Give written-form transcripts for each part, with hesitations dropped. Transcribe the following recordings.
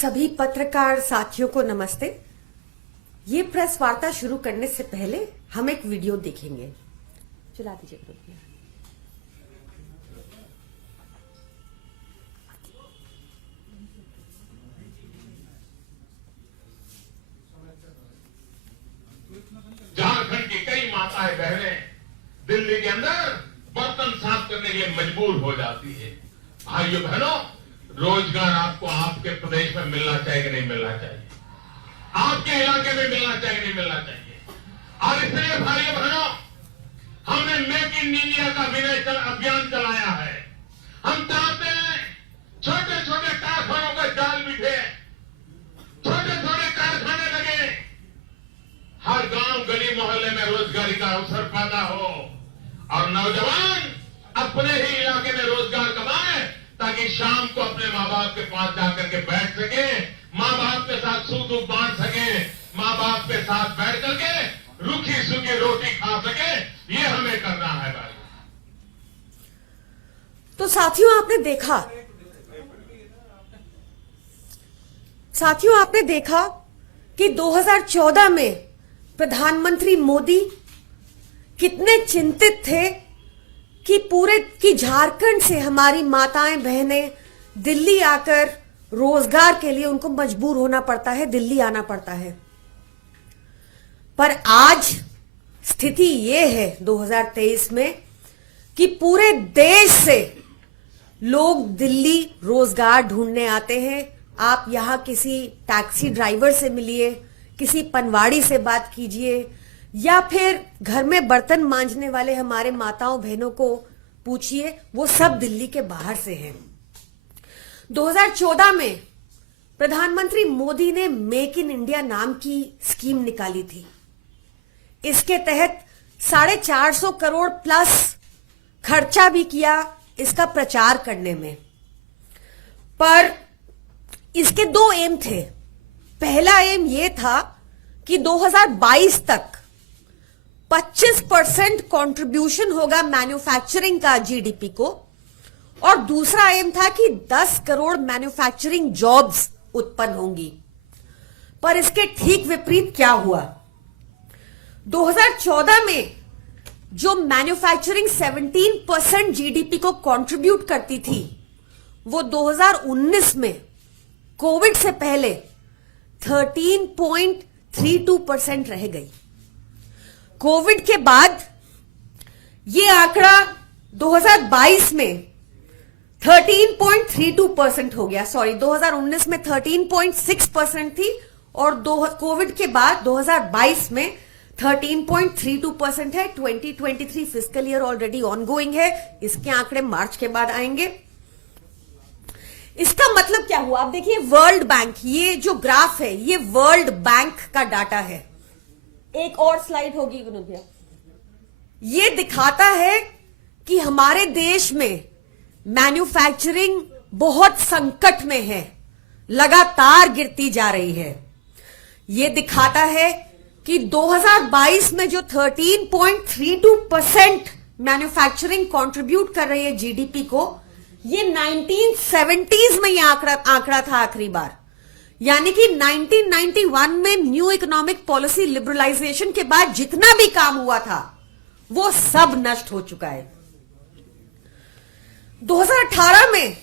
सभी पत्रकार साथियों को नमस्ते। ये प्रेस वार्ता शुरू करने से पहले हम एक वीडियो देखेंगे। चला दीजिए कृपया। झारखंड की कई माताएं बहनें दिल्ली के अंदर बर्तन साफ करने के लिए मजबूर हो जाती है। भाइयों बहनों, रोजगार आपको आपके प्रदेश में मिलना चाहिए कि नहीं मिलना चाहिए? आपके इलाके में मिलना चाहिए कि नहीं मिलना चाहिए? और इसलिए भाइयों बहनों, हमने मेक इन इंडिया का विनय अभियान चलाया है। हम चाहते हैं छोटे छोटे कारखानों का जाल बिठे, छोटे छोटे कारखाने लगे, हर गांव गली मोहल्ले में रोजगारी का अवसर पैदा हो और नौजवान अपने ही इलाके में रोजगार कमाए ताकि शाम को अपने माँ बाप के पास जाकर के बैठ सके, माँ बाप के साथ सुख दुख बांट सके, माँ बाप के साथ बैठ करके रूखी सूखी रोटी खा सके। ये हमें करना है भाई। तो साथियों आपने देखा कि 2014 में प्रधानमंत्री मोदी कितने चिंतित थे कि झारखंड से हमारी माताएं बहनें दिल्ली आकर रोजगार के लिए उनको मजबूर होना पड़ता है, दिल्ली आना पड़ता है। पर आज स्थिति ये है 2023 में कि पूरे देश से लोग दिल्ली रोजगार ढूंढने आते हैं। आप यहां किसी टैक्सी ड्राइवर से मिलिए, किसी पनवाड़ी से बात कीजिए, या फिर घर में बर्तन मांजने वाले हमारे माताओं बहनों को पूछिए, वो सब दिल्ली के बाहर से हैं। 2014 में प्रधानमंत्री मोदी ने मेक इन इंडिया नाम की स्कीम निकाली थी। इसके तहत 450 करोड़ प्लस खर्चा भी किया इसका प्रचार करने में। पर इसके दो एम थे। पहला एम यह था कि 2022 तक 25% कंट्रीब्यूशन होगा मैन्युफैक्चरिंग का जीडीपी को, और दूसरा एम था कि 10 करोड़ मैन्युफैक्चरिंग जॉब्स उत्पन्न होंगी। पर इसके ठीक विपरीत क्या हुआ? 2014 में जो मैन्युफैक्चरिंग 17% जीडीपी को कंट्रीब्यूट करती थी, वो 2019 में कोविड से पहले 13.32% रह गई। कोविड के बाद ये आंकड़ा 2022 में 13.32% हो गया। 2019 में 13.6% थी और कोविड के बाद 2022 में 13.32% है। 2023 फिस्कल ईयर ऑलरेडी ऑनगोइंग है। इसके आंकड़े मार्च के बाद आएंगे। इसका मतलब क्या हुआ? आप देखिए, वर्ल्ड बैंक, ये जो ग्राफ है ये वर्ल्ड बैंक का डाटा है। एक और स्लाइड होगी विनोद भैया। ये दिखाता है कि हमारे देश में मैन्युफैक्चरिंग बहुत संकट में है, लगातार गिरती जा रही है। ये दिखाता है कि 2022 में जो 13.32% मैन्युफैक्चरिंग कंट्रीब्यूट कर रही है जीडीपी को, ये 1970s में ये आंकड़ा था आखिरी बार। यानी कि 1991 में न्यू इकोनॉमिक पॉलिसी लिबरलाइजेशन के बाद जितना भी काम हुआ था वो सब नष्ट हो चुका है। 2018 में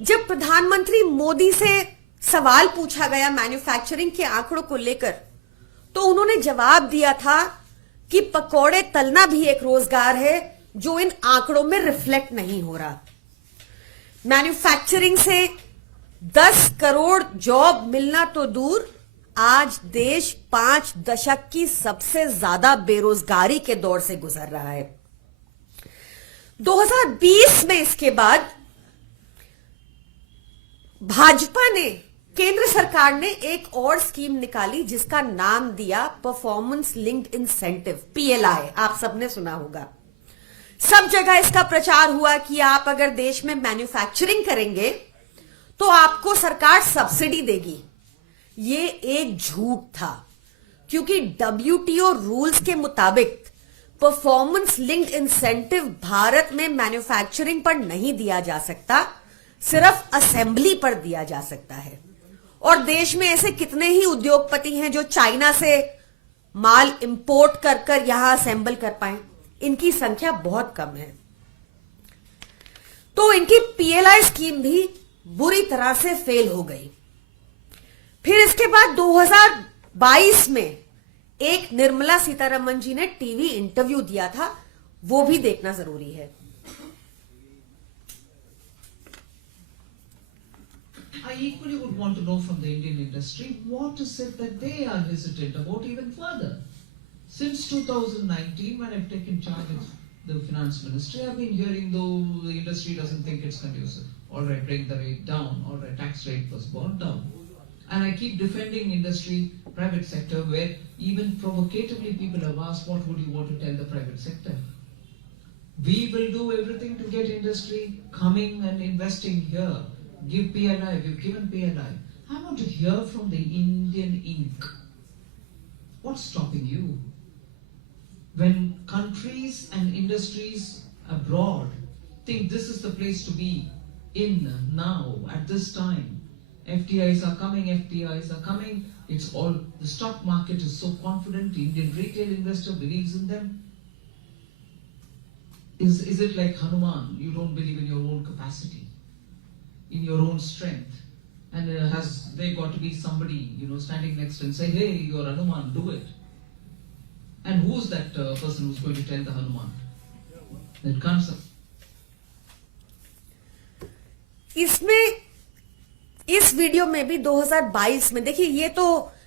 जब प्रधानमंत्री मोदी से सवाल पूछा गया मैन्युफैक्चरिंग के आंकड़ों को लेकर, तो उन्होंने जवाब दिया था कि पकौड़े तलना भी एक रोजगार है जो इन आंकड़ों में रिफ्लेक्ट नहीं हो रहा। मैन्युफैक्चरिंग से 10 करोड़ जॉब मिलना तो दूर, आज देश 5 दशक की सबसे ज्यादा बेरोजगारी के दौर से गुजर रहा है। 2020 में इसके बाद भाजपा ने, केंद्र सरकार ने एक और स्कीम निकाली जिसका नाम दिया परफॉर्मेंस लिंक्ड इंसेंटिव, पीएलआई। आप सबने सुना होगा, सब जगह इसका प्रचार हुआ कि आप अगर देश में मैन्युफैक्चरिंग करेंगे तो आपको सरकार सब्सिडी देगी। ये एक झूठ था, क्योंकि डब्ल्यूटीओ रूल्स के मुताबिक परफॉर्मेंस लिंक्ड इंसेंटिव भारत में मैन्युफैक्चरिंग पर नहीं दिया जा सकता, सिर्फ असेंबली पर दिया जा सकता है। और देश में ऐसे कितने ही उद्योगपति हैं जो चाइना से माल इंपोर्ट कर कर यहां असेंबल कर पाए? इनकी संख्या बहुत कम है। तो इनकी पीएलआई स्कीम भी बुरी तरह से फेल हो गई। फिर इसके बाद 2022 में एक निर्मला सीतारमण जी ने टीवी इंटरव्यू दिया था, वो भी देखना जरूरी है। I equally would want to know from the Indian industry what is it that they are hesitant about even further. Since 2019, when I've taken charge of the finance ministry, I've been hearing though the industry doesn't think it's conducive. All right, bring the rate down. All right, tax rate was brought down. And I keep defending industry, private sector, where even provocatively people have asked, what would you want to tell the private sector? We will do everything to get industry coming and investing here. Give PLI, we've given PLI. I want to hear from the Indian Inc. What's stopping you? When countries and industries abroad think this is the place to be in now, at this time, FDIs are coming, it's all, the stock market is so confident, the Indian retail investor believes in them. Is it like Hanuman, you don't believe in your own capacity? In your own strength, and has they got to be somebody standing next and say, hey, you're Hanuman, do it. And who's that person who's going to tell the Hanuman? It comes up. इसमें इस video में भी 2022 में देखिए,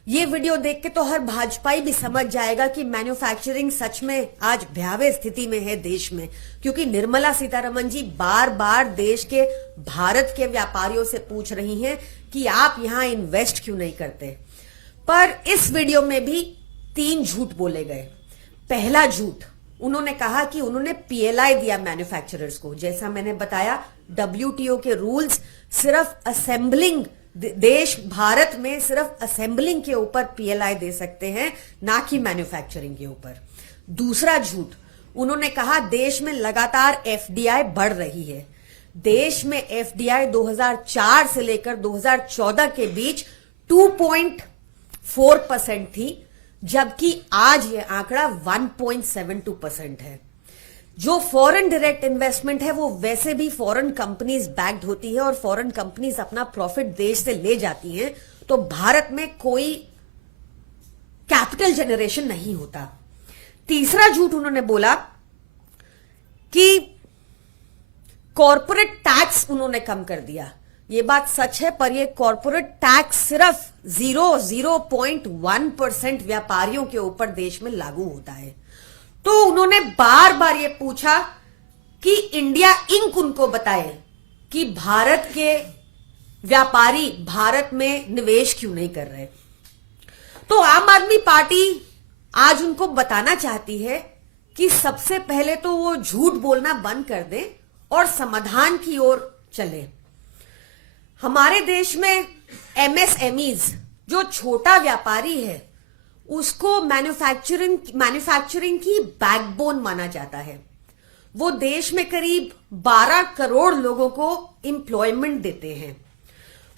ये video देख के तो हर भाजपाई भी समझ जाएगा कि मैन्युफैक्चरिंग सच में आज भयावह स्थिति में है देश में, क्योंकि निर्मला सीतारमण जी बार बार देश के, भारत के व्यापारियों से पूछ रही हैं कि आप यहां इन्वेस्ट क्यों नहीं करते। पर इस वीडियो में भी 3 झूठ बोले गए। पहला झूठ, उन्होंने कहा कि उन्होंने पीएलआई दिया मैन्युफैक्चरर्स को। जैसा मैंने बताया, डब्ल्यूटीओ के रूल्स सिर्फ असेंबलिंग, देश भारत में सिर्फ असेंबलिंग के ऊपर पीएलआई दे सकते हैं, ना कि मैन्युफैक्चरिंग के ऊपर। दूसरा झूठ, उन्होंने कहा देश में लगातार एफडीआई बढ़ रही है। देश में एफडीआई 2004 से लेकर 2014 के बीच 2.4% थी, जबकि आज यह आंकड़ा 1.72% है। जो फॉरेन डायरेक्ट इन्वेस्टमेंट है वो वैसे भी फॉरेन कंपनीज बैक्ड होती है और फॉरेन कंपनीज अपना प्रॉफिट देश से ले जाती हैं, तो भारत में कोई कैपिटल जनरेशन नहीं होता। तीसरा झूठ उन्होंने बोला कि कॉर्पोरेट टैक्स उन्होंने कम कर दिया। ये बात सच है, पर ये कॉर्पोरेट टैक्स सिर्फ 0.1% व्यापारियों के ऊपर देश में लागू होता है। तो उन्होंने बार बार ये पूछा कि इंडिया इंक उनको बताए कि भारत के व्यापारी भारत में निवेश क्यों नहीं कर रहे। तो आम आदमी पार्टी आज उनको बताना चाहती है कि सबसे पहले तो वो झूठ बोलना बंद कर दें और समाधान की ओर चले। हमारे देश में एमएसएमईज, जो छोटा व्यापारी है, उसको मैन्युफैक्चरिंग की बैकबोन माना जाता है। वो देश में करीब 12 करोड़ लोगों को एम्प्लॉयमेंट देते हैं।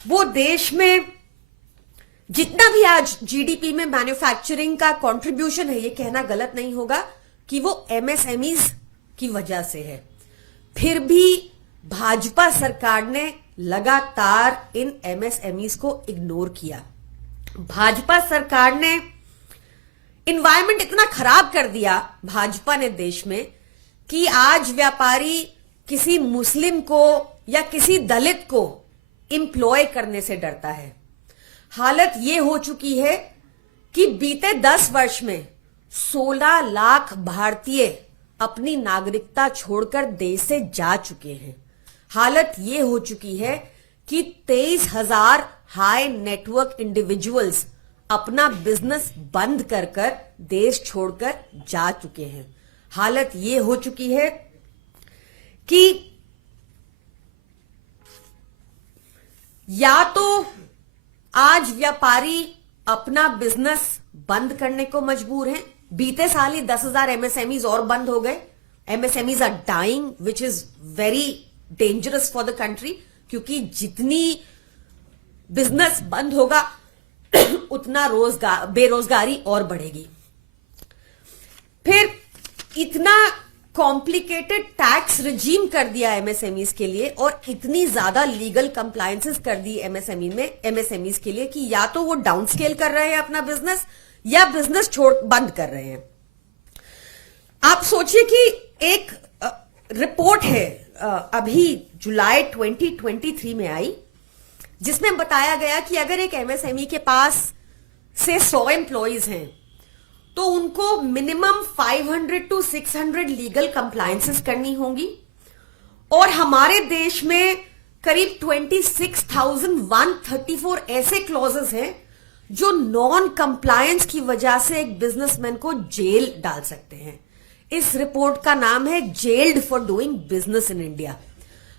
वो देश में जितना भी आज जीडीपी में मैन्युफैक्चरिंग का कंट्रीब्यूशन है, ये कहना गलत नहीं होगा कि वो एमएसएमईज की वजह से है। फिर भी भाजपा सरकार ने लगातार इन एमएसएमईज को इग्नोर किया। भाजपा सरकार ने इन्वायरमेंट इतना खराब कर दिया भाजपा ने देश में कि आज व्यापारी किसी मुस्लिम को या किसी दलित को एम्प्लॉय करने से डरता है। हालत यह हो चुकी है कि बीते 10 वर्ष में 16 लाख भारतीय अपनी नागरिकता छोड़कर देश से जा चुके हैं। हालत यह हो चुकी है कि 23,000 हाई नेटवर्क इंडिविजुअल्स अपना बिजनेस बंद कर कर देश छोड़कर जा चुके हैं। हालत यह हो चुकी है कि या तो आज व्यापारी अपना बिजनेस बंद करने को मजबूर हैं। बीते साल ही 10,000 एमएसएमईज और बंद हो गए। MSMEs are dying, which is very dangerous for the country, क्योंकि जितनी बिजनेस बंद होगा उतना बेरोजगारी और बढ़ेगी। फिर इतना कॉम्प्लिकेटेड टैक्स रिजीम कर दिया एमएसएमईज के लिए और इतनी ज्यादा लीगल कंप्लायंसेस कर दी एमएसएमईज के लिए कि या तो वो डाउन स्केल कर रहे हैं अपना बिजनेस या बिजनेस बंद कर रहे हैं। आप सोचिए कि एक रिपोर्ट है अभी जुलाई 2023 में आई, जिसमें बताया गया कि अगर एक एमएसएमई के पास से 100 एम्प्लॉइज हैं तो उनको मिनिमम 500 to 600 लीगल कंप्लायंसेस करनी होंगी और हमारे देश में करीब 26,134 ऐसे क्लॉजेस हैं जो नॉन कंप्लायंस की वजह से एक बिजनेसमैन को जेल डाल सकते हैं। इस रिपोर्ट का नाम है gelled for doing business in India.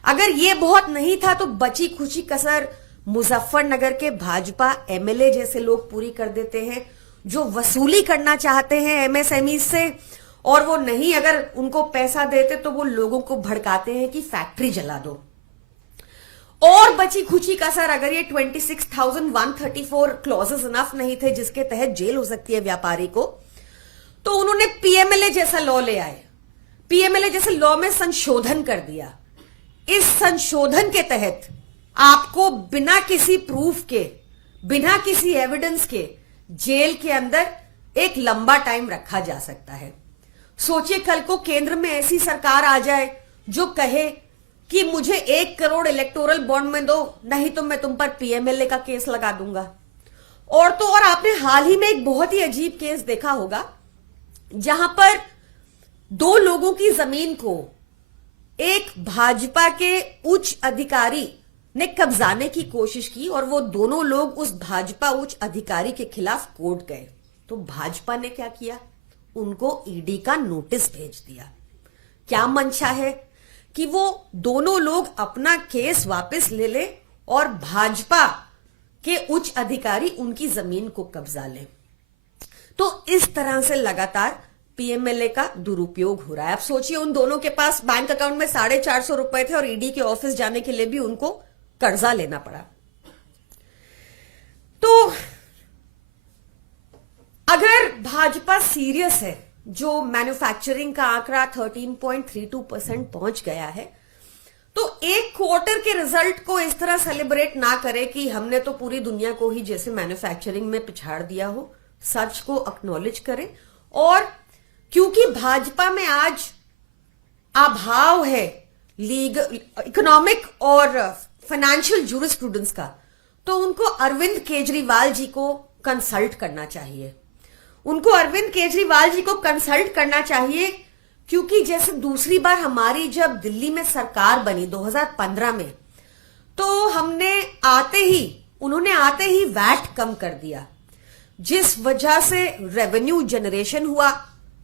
अगर ये बहुत नहीं था तो बची खुची कसर मुजफ्फरनगर के भाजपा एमएलए जैसे लोग पूरी कर देते हैं जो वसूली करना चाहते हैं एमएसएमई से, और वो नहीं अगर उनको पैसा देते तो वो लोगों को भड़काते हैं कि फैक्ट्री जला दो। और बची खुची कसर अगर ये 26,134 क्लॉजेस इनफ नहीं थे जिसके तहत जेल हो सकती है व्यापारी को, तो उन्होंने पीएमएलए जैसा लॉ ले आए। पीएमएलए जैसे लॉ में संशोधन कर दिया। इस संशोधन के तहत आपको बिना किसी प्रूफ के, बिना किसी एविडेंस के जेल के अंदर एक लंबा टाइम रखा जा सकता है। सोचिए कल को केंद्र में ऐसी सरकार आ जाए जो कहे कि मुझे 1 करोड़ इलेक्टोरल बॉन्ड में दो, नहीं तो मैं तुम पर पीएमएलए का केस लगा दूंगा। और तो और आपने हाल ही में एक बहुत ही अजीब केस देखा होगा जहां पर 2 लोगों की जमीन को एक भाजपा के उच्च अधिकारी ने कब्जाने की कोशिश की और वो दोनों लोग उस भाजपा उच्च अधिकारी के खिलाफ कोर्ट गए। तो भाजपा ने क्या किया? उनको ईडी का नोटिस भेज दिया। क्या मंशा है कि वो दोनों लोग अपना केस वापस ले ले और भाजपा के उच्च अधिकारी उनकी जमीन को कब्जा लें। तो इस तरह से लगातार पीएमएलए का दुरुपयोग हो रहा है। आप सोचिए उन दोनों के पास बैंक अकाउंट में 450 रुपए थे और ईडी के ऑफिस जाने के लिए भी उनको कर्जा लेना पड़ा। तो अगर भाजपा सीरियस है, जो मैन्युफैक्चरिंग का आंकड़ा 13.32% पहुंच गया है, तो एक क्वार्टर के रिजल्ट को इस तरह सेलिब्रेट ना करे कि हमने तो पूरी दुनिया को ही जैसे मैन्युफैक्चरिंग में पिछाड़ दिया हो। सच को एक्नॉलेज करें। और क्योंकि भाजपा में आज अभाव है लीगल, इकोनॉमिक और फाइनेंशियल जूरिस्प्रूडेंस का, तो उनको अरविंद केजरीवाल जी को कंसल्ट करना चाहिए। उनको अरविंद केजरीवाल जी को कंसल्ट करना चाहिए क्योंकि जैसे दूसरी बार हमारी जब दिल्ली में सरकार बनी 2015 में, तो उन्होंने आते ही वैट कम कर दिया, जिस वजह से रेवेन्यू जनरेशन हुआ,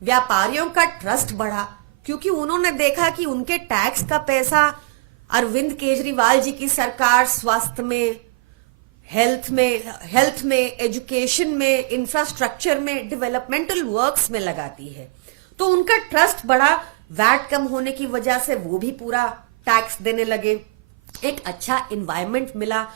व्यापारियों का ट्रस्ट बढ़ा क्योंकि उन्होंने देखा कि उनके टैक्स का पैसा अरविंद केजरीवाल जी की सरकार स्वास्थ्य में, हेल्थ में, एजुकेशन में, इंफ्रास्ट्रक्चर में, डेवलपमेंटल वर्क्स में लगाती है। तो उनका ट्रस्ट बढ़ा। वैट कम होने की वजह से वो भी पूरा टैक्स देने लगे। एक अच्छा एनवायरनमेंट मिला।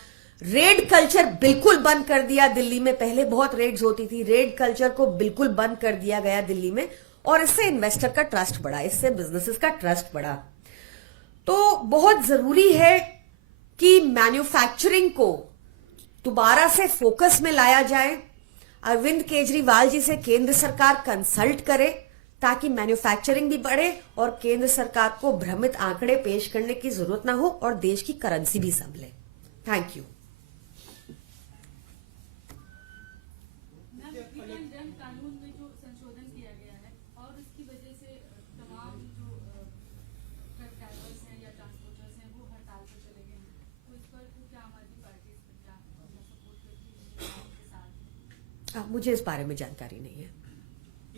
रेड कल्चर बिल्कुल बंद कर दिया दिल्ली में। पहले बहुत रेड्स होती थी, रेड कल्चर को बिल्कुल बंद कर दिया गया दिल्ली में और इससे इन्वेस्टर का ट्रस्ट बढ़ा, इससे बिजनेसेस का ट्रस्ट बढ़ा। तो बहुत जरूरी है कि मैन्युफैक्चरिंग को दोबारा से फोकस में लाया जाए। अरविंद केजरीवाल जी से केंद्र सरकार कंसल्ट करे ताकि मैन्युफैक्चरिंग भी बढ़े और केंद्र सरकार को भ्रमित आंकड़े पेश करने की जरूरत ना हो और देश की करेंसी भी संभले। Thank you. कानून में जो संशोधन किया गया है और उसकी वजह से तमाम जो ट्रक ड्राइवर्स हैं या ट्रांसपोर्टर्स हैं वो हड़ताल पर चले गए हैं, तो इस पर क्या आम आदमी पार्टी इस पर क्या सपोर्ट करती है के साथ? मुझे इस बारे में जानकारी नहीं है।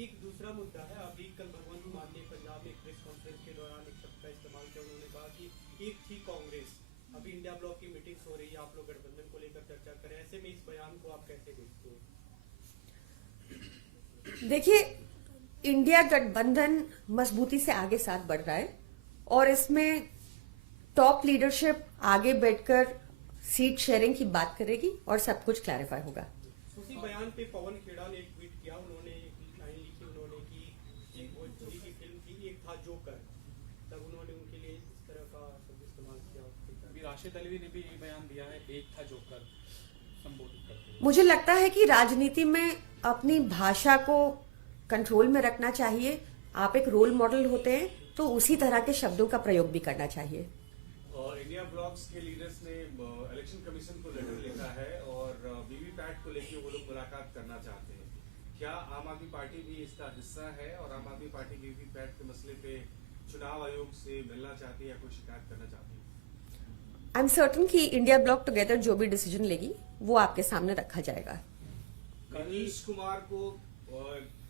एक दूसरा मुद्दा है, अभी कल भगवंत मान ने पंजाब में एक प्रेस कॉन्फ्रेंस के दौरान एक शब्द का इस्तेमाल किया। उन्होंने कहा कि एक थी कांग्रेस, अभी इंडिया ब्लॉक की मीटिंग्स हो रही है, आप लोग गठबंधन को लेकर चर्चा करें, ऐसे में इस बयान को आप कैसे देखते हो? देखिए, इंडिया गठबंधन मजबूती से आगे साथ बढ़ रहा है और इसमें टॉप लीडरशिप आगे बैठकर सीट शेयरिंग की बात करेगी और सब कुछ क्लैरिफाई होगा। उसी बयान पे पवन खेड़ा ने एक ट्वीट किया, उन्होंने एक लाइन लिखी उन्होंने कि एक भोजपुरी की फिल्म थी, एक था जोकर, तब उन्होंने उनके लिए इस तरह का शब्द इस्तेमाल किया। अभी राशिद अल्वी ने भी यही बयान दिया है, एक था जोकर संबोधित करते हुए। मुझे लगता है कि राजनीति में अपनी भाषा को कंट्रोल में रखना चाहिए। आप एक रोल मॉडल होते हैं तो उसी तरह के शब्दों का प्रयोग भी करना चाहिए। और इंडिया ब्लॉक्स के लीडर्स ने इलेक्शन कमीशन को लेटर लिखा है और वीवीपैट को लेकर वो लोग मुलाकात करना चाहते हैं। क्या आम आदमी पार्टी भी इसका हिस्सा है और आम आदमी पार्टी वीवीपैट के मसले पे चुनाव आयोग से मिलना चाहती है या कोई शिकायत करना चाहती है? आई एम सर्टन कि इंडिया ब्लॉक टुगेदर जो भी डिसीजन लेगी वो आपके सामने रखा जाएगा। नीतीश कुमार को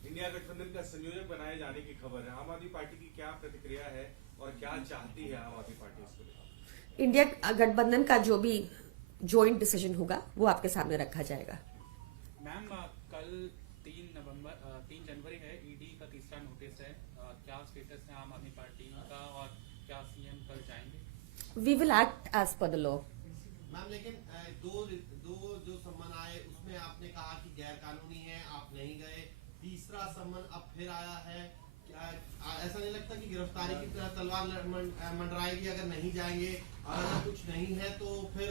इंडिया गठबंधन का संयोजक बनाए जाने की खबर है। आम आदमी पार्टी की क्या प्रतिक्रिया है और क्या चाहती है आम आदमी पार्टी इसको लेकर? इंडिया गठबंधन का जो भी जॉइंट डिसीजन होगा वो आपके सामने रखा जाएगा। मैम कल 3 जनवरी है, ईडी का तीसरा नोटिस है, क्या स्टेटस है आम आदमी पार्टी का और क्या सीएम कल जाएंगे? We will act as per the law. Ma'am लेकिन दो जो सम्मन आए उसमें आपने कहा कि गैर कानूनी है, आप नहीं गए। तीसरा सम्मन अब फिर आया है, क्या ऐसा नहीं लगता कि गिरफ्तारी की तरह तलवार मंडराएगी अगर नहीं जाएंगे? और अगर कुछ नहीं है तो फिर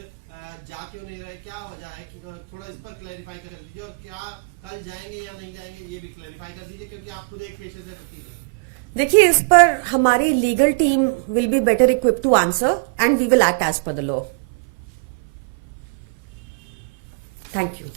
जा क्यों नहीं रहे, क्या वजह है? कि थोड़ा इस पर क्लैरिफाई कर दीजिए और क्या कल जाएंगे या नहीं जाएंगे ये भी क्लैरिफाई कर दीजिए, क्योंकि आप खुद एक पेशे से वकील हैं। देखिए, इस पर हमारी legal team will be better equipped to answer and we will act as per the law. Thank you.